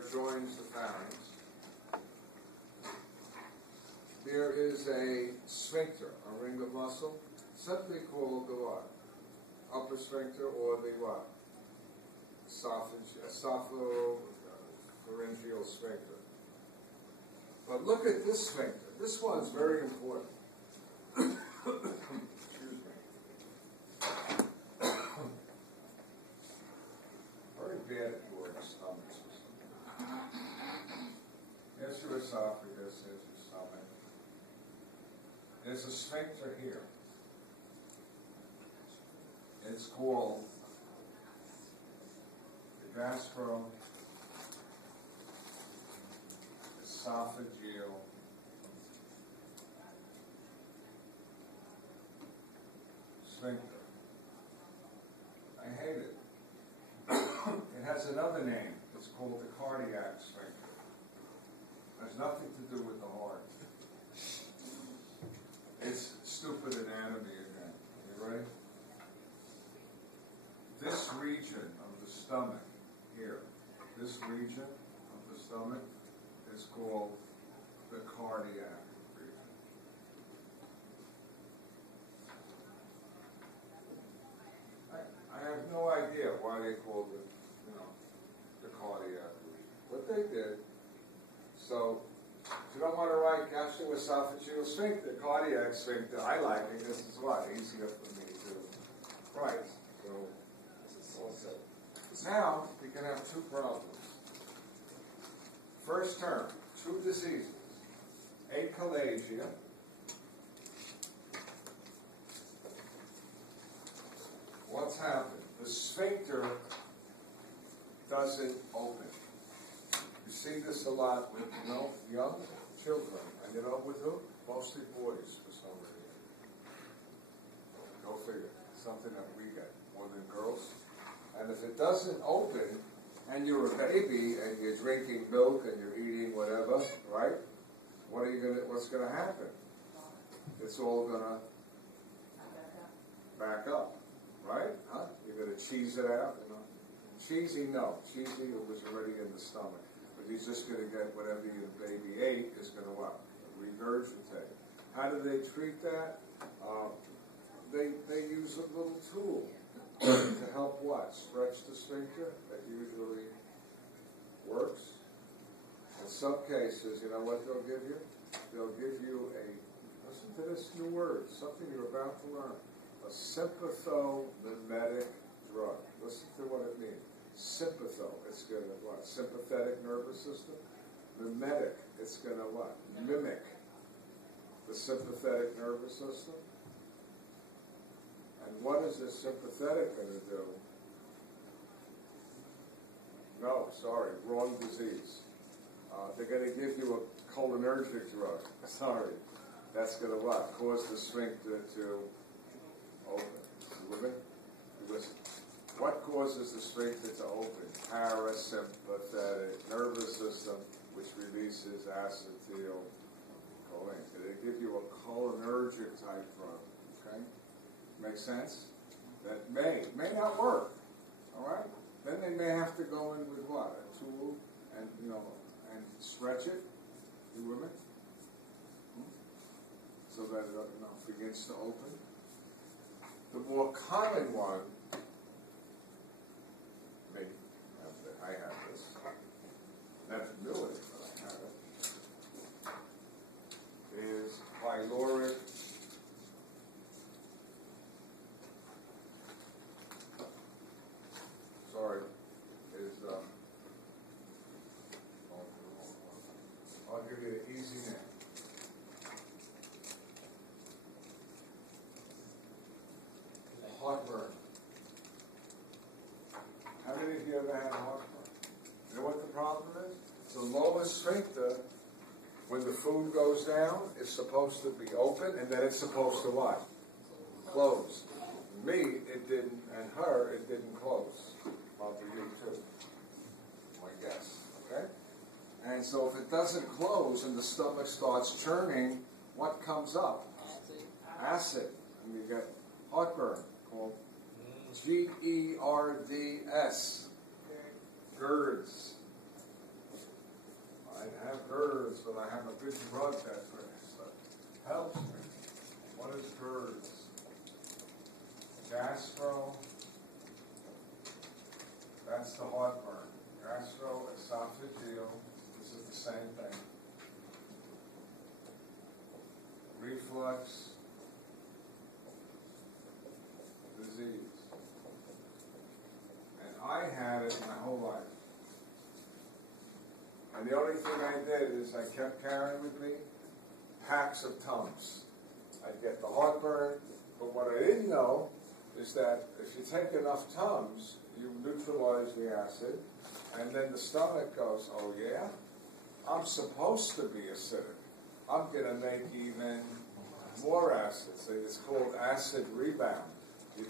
it joins the pharynx. There is a sphincter, a ring of muscle, simply called the what? Upper sphincter, or the what? Esophageal sphincter. But look at this sphincter. This one's very important. Excuse me. Very bad for your stomach system. Here's your esophagus, here's your stomach. There's a sphincter here. It's called the gastroesophageal sphincter. I hate it. It has another name. It's called the cardiac sphincter. It has nothing to do with the heart. It's stupid anatomy again. You ready? This region of the stomach here, this region of the stomach is called the cardiac region. I have no idea why they called it, the cardiac region. But they did. So, if you don't want to write gastroesophageal sphincter, cardiac sphincter, I like it. This is what? Easier for me to write. So, now, we can have two problems. First term, two diseases. Achalasia. What's happened? The sphincter doesn't open. You see this a lot with young children. And with who? Mostly boys for some reason. Go figure. Something that we get more than girls. And if it doesn't open, and you're a baby, and you're drinking milk, and you're eating whatever, right? What's gonna happen? It's all gonna back up, right? Huh? You're gonna cheese it out, Cheesy, no. Cheesy, it was already in the stomach. But he's just gonna get whatever your baby ate is gonna what? Regurgitate. How do they treat that? They use a little tool to help what? Stretch the sphincter. That usually works. In some cases, you know what they'll give you? They'll give you listen to this new word, something you're about to learn, a sympathomimetic drug. Listen to what it means. Sympatho, it's going to what? Sympathetic nervous system. Mimetic, it's going to what? Mimic the sympathetic nervous system. And what is the sympathetic going to do? No, sorry, wrong disease. They're going to give you a cholinergic drug. Sorry. That's going to what? Cause the sphincter to open. You with me? Listen. What causes the sphincter to open? Parasympathetic nervous system, which releases acetylcholine. They give you a cholinergic type drug. Okay? Make sense? That may not work. All right? Then they may have to go in with what? A tool and and stretch it. You with me? So that it begins to open. The more common one, maybe I have this. Not familiar, but I have it. Is pyloric I'll give you an easy name. Heartburn. How many of you ever had heartburn? You know what the problem is? The lower sphincter, when the food goes down, is supposed to be open, and then it's supposed to what? Close. Me, it didn't, and her, it didn't close. Well, for you too, my guess. Okay? And so if it doesn't close and the stomach starts churning, what comes up? Acid. And you get heartburn, called GERDS. GERDS. GERDS, but I have a big drug that helps me. What is GERDS? Gastro, that's the heartburn. Gastroesophageal, this is the same thing. Reflux disease. And I had it my whole life. And the only thing I did is I kept carrying with me packs of Tums. I'd get the heartburn, but what I didn't know is that if you take enough Tums, you neutralize the acid, and then the stomach goes, oh yeah, I'm supposed to be acidic. I'm going to make even more acid. So it's called acid rebound. You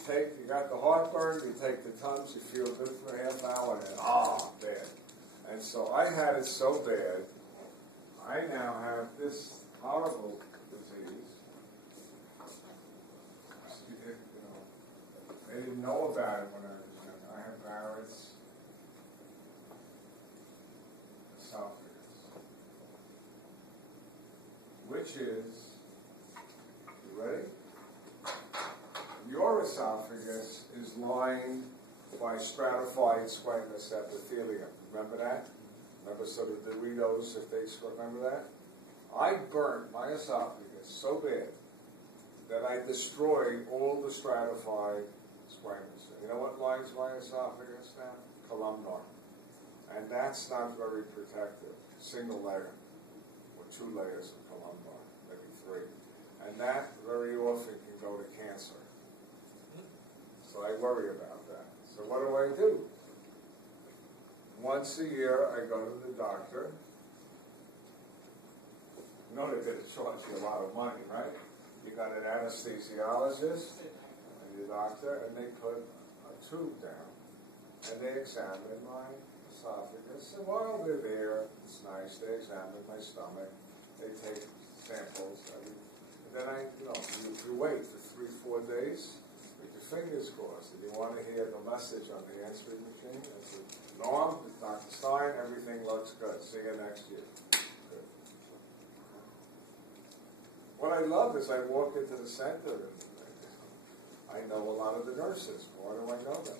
got the heartburn, you take the Tums, you feel good for a half hour, and then, bad. And so I had it so bad, I now have this horrible disease. They didn't know about it when I was young. I have Barrett's esophagus, which is, you ready? Your esophagus is lined by stratified squamous epithelium. Remember that? Remember sort of Doritos, if they remember that? I burnt my esophagus so bad that I destroyed all the stratified squamous. You know what lines my esophagus now? Columnar. And that's not very protective. Single layer, or 2 layers of columnar, maybe 3. And that very often can go to cancer. So I worry about that. So what do? Once a year, I go to the doctor. You know they're going to charge you a lot of money, right? You got an anesthesiologist and your doctor, and they put a tube down, and they examine my esophagus. And while they're there, it's nice. They examine my stomach. They take samples. And then you wait for 3-4 days. Fingers crossed. If you want to hear the message on the answering machine, that's it. Norm, Dr. Stein, everything looks good. See you next year. Good. What I love is I walk into the center and I know a lot of the nurses. Why do I know them?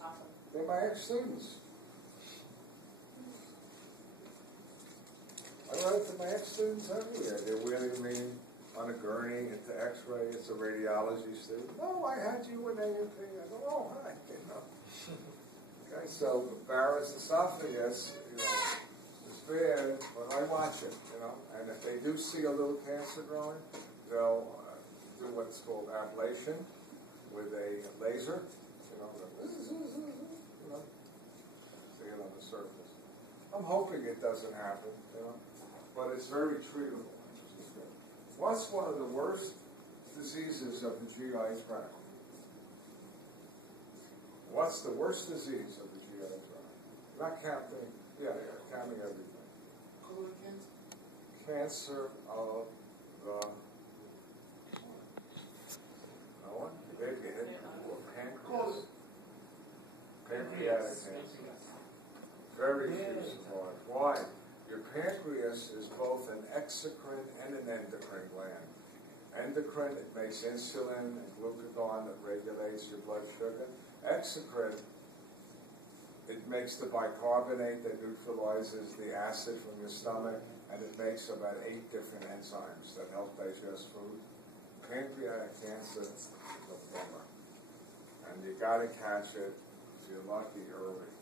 Awesome. They're my ex-students. I write to my ex-students everywhere. They're wheeling me on a gurney into X-ray. It's a radiology student. Oh, I had you in AMP. I go, oh, hi. Okay, so Barrett's esophagus, is bad, but I watch it, And if they do see a little cancer growing, they'll do what's called ablation with a laser, see it on the surface. I'm hoping it doesn't happen, but it's very treatable. What's one of the worst diseases of the GI tract? What's the worst disease of the GI tract? Not counting, counting everything. Colon cancer? Cancer of the, no one? Maybe pancreas. Pancreatic cancer. Very few survive. Why? Your pancreas is both an exocrine and an endocrine gland. Endocrine, it makes insulin and glucagon that regulates your blood sugar. Exocrine, it makes the bicarbonate that neutralizes the acid from your stomach, and it makes about 8 different enzymes that help digest food. Pancreatic cancer is a bummer. And you got to catch it, if you're lucky, early.